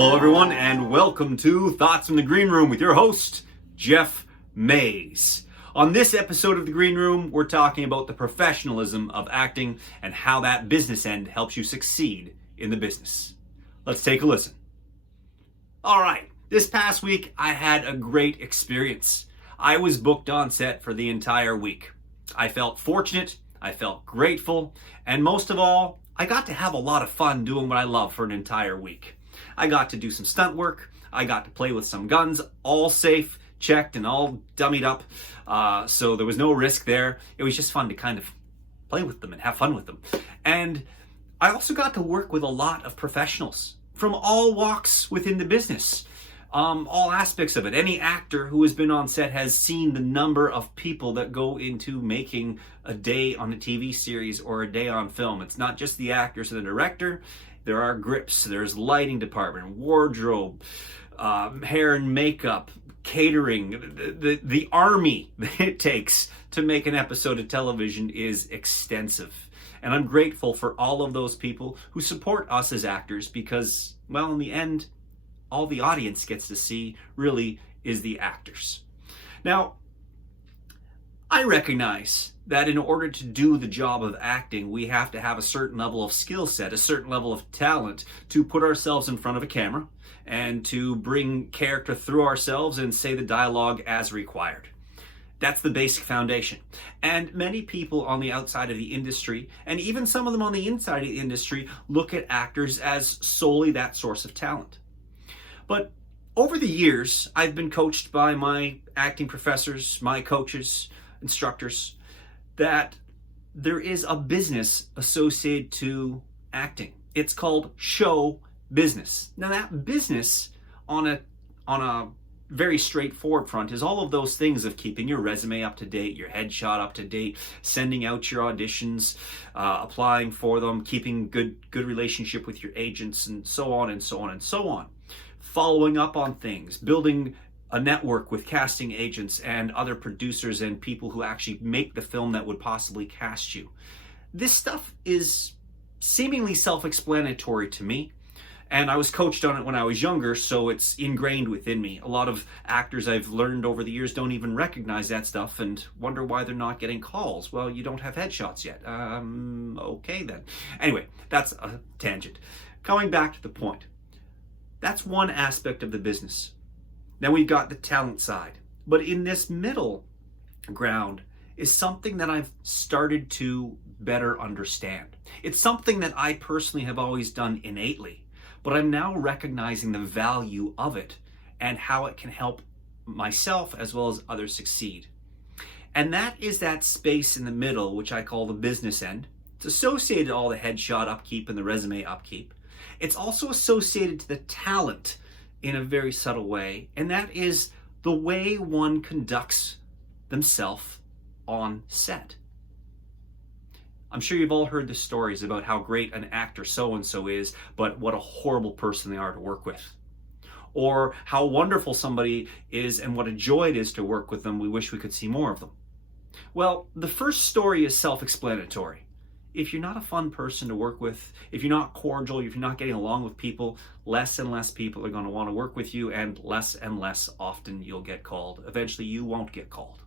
Hello, everyone, and welcome to Thoughts from the Green Room with your host, Geoff Mays. On this episode of The Green Room, we're talking about the professionalism of acting and how that business end helps you succeed in the business. Let's take a listen. All right, this past week, I had a great experience. I was booked on set for the entire week. I felt fortunate, I felt grateful, and most of all, I got to have a lot of fun doing what I love for an entire week. I got to do some stunt work. I got to play with some guns, all safe, checked, and all dummied up. So there was no risk there. It was just fun to kind of play with them and have fun with them. And I also got to work with a lot of professionals from all walks within the business, all aspects of it. Any actor who has been on set has seen the number of people that go into making a day on a TV series or a day on film. It's not just the actors and the director. There are grips, there's lighting department, wardrobe, hair and makeup, catering. The army that it takes to make an episode of television is extensive. And I'm grateful for all of those people who support us as actors because, well, in the end, all the audience gets to see really is the actors. Now, I recognize that in order to do the job of acting, we have to have a certain level of skill set, a certain level of talent to put ourselves in front of a camera and to bring character through ourselves and say the dialogue as required. That's the basic foundation. And many people on the outside of the industry, and even some of them on the inside of the industry, look at actors as solely that source of talent. But over the years, I've been coached by my acting professors, my coaches, instructors, that there is a business associated to acting. It's called show business. Now that business on a very straightforward front is all of those things of keeping your resume up to date, your headshot up to date, sending out your auditions, applying for them, keeping good relationship with your agents, and so on and so on and so on. Following up on things, building a network with casting agents and other producers and people who actually make the film that would possibly cast you. This stuff is seemingly self-explanatory to me, and I was coached on it when I was younger, so it's ingrained within me. A lot of actors I've learned over the years don't even recognize that stuff and wonder why they're not getting calls. Well, you don't have headshots yet. Okay then. Anyway, that's a tangent. Coming back to the point. That's one aspect of the business. Then we've got the talent side. But in this middle ground is something that I've started to better understand. It's something that I personally have always done innately, but I'm now recognizing the value of it and how it can help myself as well as others succeed. And that is that space in the middle, which I call the business end. It's associated to all the headshot upkeep and the resume upkeep. It's also associated to the talent in a very subtle way, and that is the way one conducts themselves on set. I'm sure you've all heard the stories about how great an actor so-and-so is, but what a horrible person they are to work with. Or how wonderful somebody is and what a joy it is to work with them. We wish we could see more of them. Well, the first story is self-explanatory. If you're not a fun person to work with, if you're not cordial, if you're not getting along with people, less and less people are going to want to work with you, and less often you'll get called. Eventually you won't get called.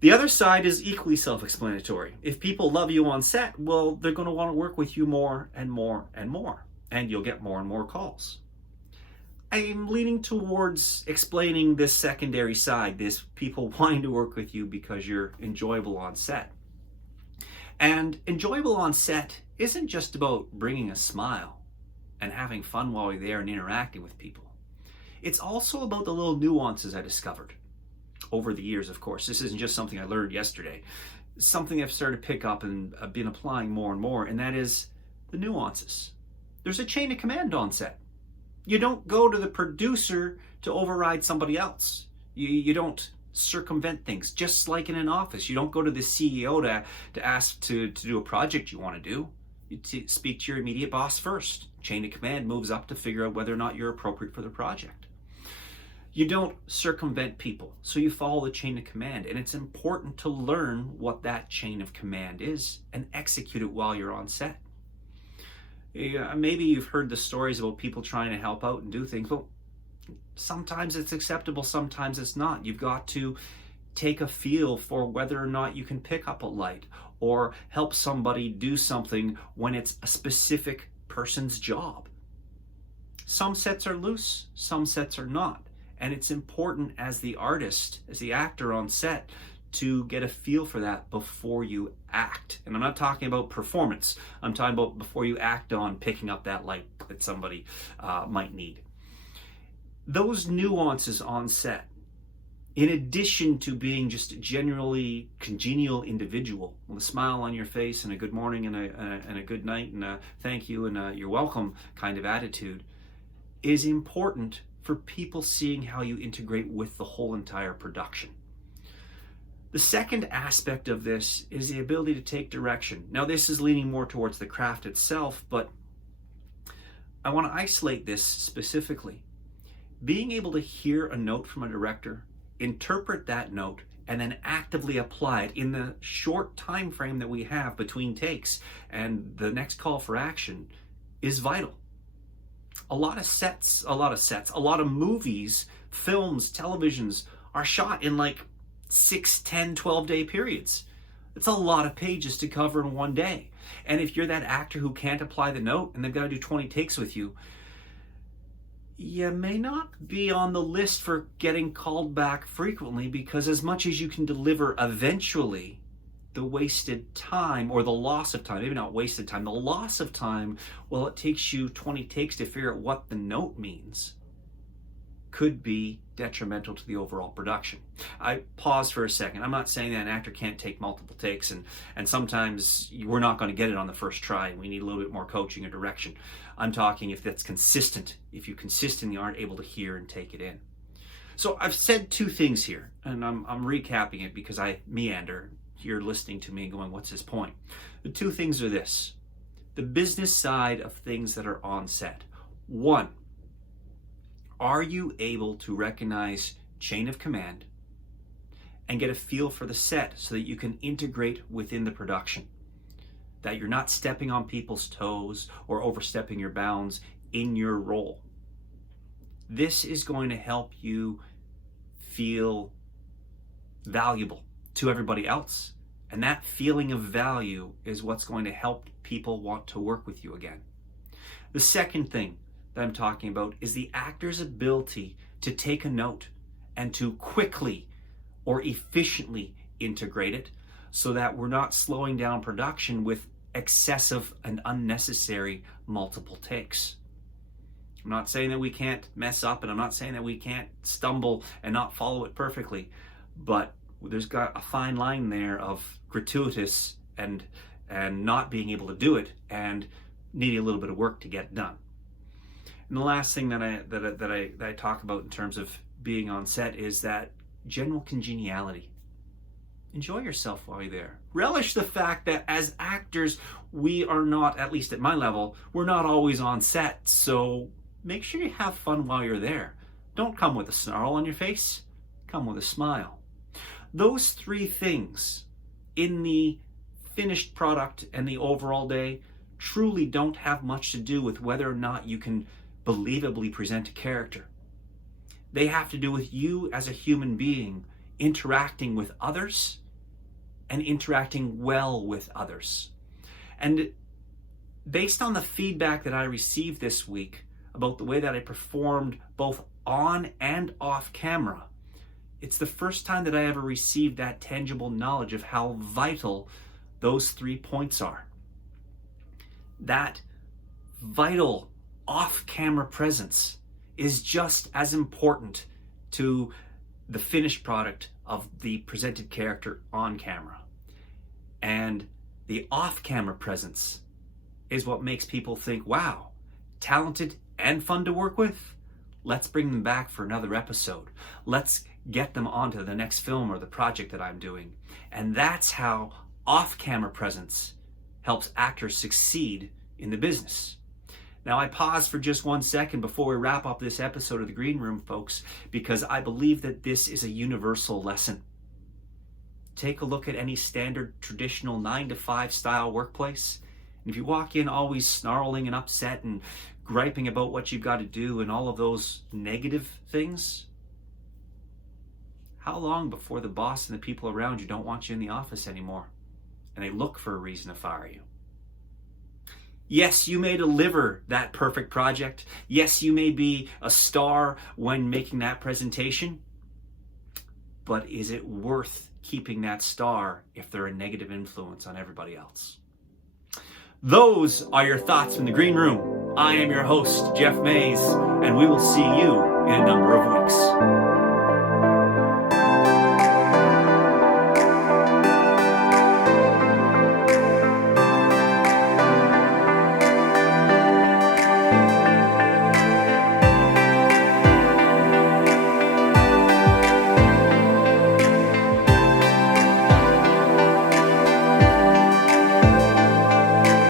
The other side is equally self-explanatory. If people love you on set, well, they're going to want to work with you more and more and more, and you'll get more and more calls. I'm leaning towards explaining this secondary side, this people wanting to work with you because you're enjoyable on set. And enjoyable on set isn't just about bringing a smile and having fun while you're there and interacting with people. It's also about the little nuances I discovered over the years, of course. This isn't just something I learned yesterday. It's something I've started to pick up and I've been applying more and more, and that is the nuances. There's a chain of command on set. You don't go to the producer to override somebody else. You don't circumvent things. Just like in an office, you don't go to the CEO to ask to do a project you want to do. You speak to your immediate boss first. Chain of command moves up to figure out whether or not you're appropriate for the project. You don't circumvent people, so you follow the chain of command, and it's important to learn what that chain of command is and execute it while you're on set. Yeah, maybe you've heard the stories about people trying to help out and do things. Well, sometimes it's acceptable, sometimes it's not. You've got to take a feel for whether or not you can pick up a light or help somebody do something when it's a specific person's job. Some sets are loose, some sets are not. And it's important as the artist, as the actor on set, to get a feel for that before you act. And I'm not talking about performance. I'm talking about before you act on picking up that light that somebody might need. Those nuances on set, in addition to being just a generally congenial individual with a smile on your face and a good morning and a good night and a thank you and a you're welcome kind of attitude, is important for people seeing how you integrate with the whole entire production. The second aspect of this is the ability to take direction. Now, this is leaning more towards the craft itself, but I want to isolate this specifically. Being able to hear a note from a director, interpret that note, and then actively apply it in the short time frame that we have between takes and the next call for action is vital. A lot of movies, films, televisions are shot in like 6, 10, 12-day periods. It's a lot of pages to cover in one day. And if you're that actor who can't apply the note and they've got to do 20 takes with you, you may not be on the list for getting called back frequently, because as much as you can deliver eventually, the wasted time or the loss of time, maybe not wasted time, the loss of time, well, it takes you 20 takes to figure out what the note means, could be detrimental to the overall production. I pause for a second. I'm not saying that an actor can't take multiple takes, and sometimes we're not going to get it on the first try and we need a little bit more coaching or direction. I'm talking if that's consistent, if you consistently aren't able to hear and take it in. So I've said two things here, and I'm recapping it because I meander. You're listening to me going, what's his point? The two things are this: the business side of things that are on set. One, are you able to recognize chain of command and get a feel for the set so that you can integrate within the production? That you're not stepping on people's toes or overstepping your bounds in your role. This is going to help you feel valuable to everybody else. And that feeling of value is what's going to help people want to work with you again. The second thing that I'm talking about is the actor's ability to take a note and to quickly or efficiently integrate it so that we're not slowing down production with excessive and unnecessary multiple takes. I'm not saying that we can't mess up, and I'm not saying that we can't stumble and not follow it perfectly, but there's got a fine line there of gratuitous and not being able to do it and needing a little bit of work to get it done. And the last thing that I talk about in terms of being on set is that general congeniality. Enjoy yourself while you're there. Relish the fact that as actors, we are not, at least at my level, we're not always on set. So make sure you have fun while you're there. Don't come with a snarl on your face. Come with a smile. Those three things in the finished product and the overall day truly don't have much to do with whether or not you can believably present a character. They have to do with you as a human being interacting with others and interacting well with others. And based on the feedback that I received this week about the way that I performed both on and off camera, it's the first time that I ever received that tangible knowledge of how vital those 3 points are. That vital off-camera presence is just as important to the finished product of the presented character on camera. And the off-camera presence is what makes people think, wow, talented and fun to work with. Let's bring them back for another episode. Let's get them onto the next film or the project that I'm doing. And that's how off-camera presence helps actors succeed in the business. Now, I pause for just 1 second before we wrap up this episode of The Green Room, folks, because I believe that this is a universal lesson. Take a look at any standard traditional 9-to-5 style workplace. if you walk in always snarling and upset and griping about what you've got to do and all of those negative things, how long before the boss and the people around you don't want you in the office anymore and they look for a reason to fire you? Yes, you may deliver that perfect project. Yes, you may be a star when making that presentation. But is it worth keeping that star if they're a negative influence on everybody else? Those are your thoughts from the green room. I am your host, Geoff Mays, and we will see you in a number of weeks.